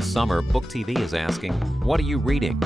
This summer, Book TV is asking, what are you reading?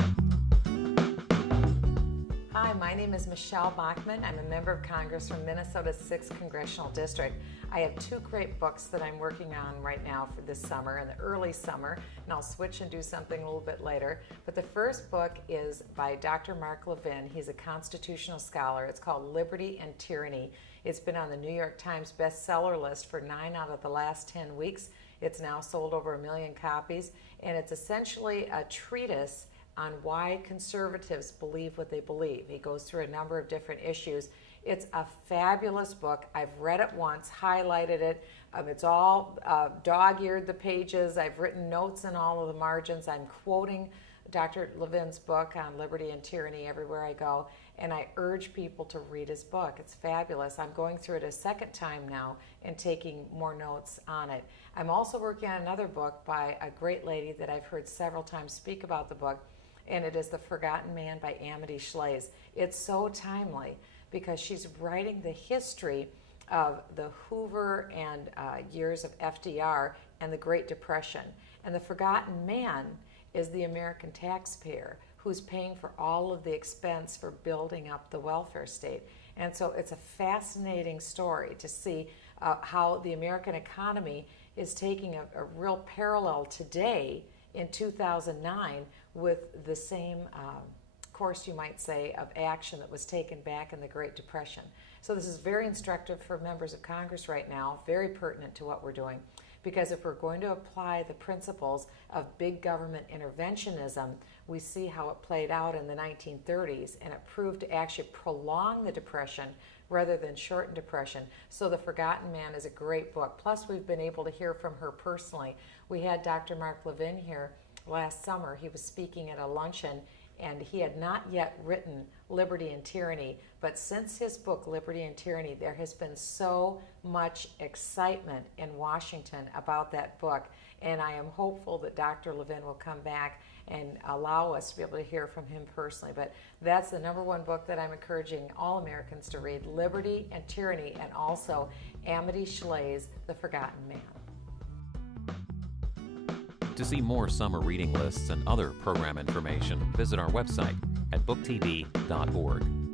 Hi, my name is Michele Bachmann. I'm a member of Congress from Minnesota's 6th Congressional District. I have two great books that I'm working on right now for this summer, in the early summer, and I'll switch and do something a little bit later. But the first book is by Dr. Mark Levin. He's a constitutional scholar. It's called Liberty and Tyranny. It's been on the New York Times bestseller list for 9 out of the last 10 weeks. It's now sold over 1 million copies, and it's essentially a treatise on why conservatives believe what they believe. He goes through a number of different issues. It's a fabulous book. I've read it once, highlighted it. It's all dog-eared, the pages. I've written notes in all of the margins. I'm quoting Dr. Levin's book on Liberty and Tyranny everywhere I go, and I urge people to read his book. It's fabulous. I'm going through it a second time now and taking more notes on it. I'm also working on another book by a great lady that I've heard several times speak about the book, and it is The Forgotten Man by Amity Shlaes. It's so timely because she's writing the history of the Hoover and years of FDR and the Great Depression. And the forgotten man is the American taxpayer who's paying for all of the expense for building up the welfare state. And so it's a fascinating story to see how the American economy is taking a real parallel today in 2009 with the same course, you might say, of action that was taken back in the Great Depression. So this is very instructive for members of Congress right now, very pertinent to what we're doing, because if we're going to apply the principles of big government interventionism, we see how it played out in the 1930s, and it proved to actually prolong the Depression rather than shorten Depression. So The Forgotten Man is a great book. Plus, we've been able to hear from her personally. We had Dr. Mark Levin here last summer. He was speaking at a luncheon, and he had not yet written Liberty and Tyranny, but since his book, Liberty and Tyranny, there has been so much excitement in Washington about that book, and I am hopeful that Dr. Levin will come back and allow us to be able to hear from him personally. But that's the number one book that I'm encouraging all Americans to read, Liberty and Tyranny, and also Amity Shlaes, The Forgotten Man. To see more summer reading lists and other program information, visit our website at booktv.org.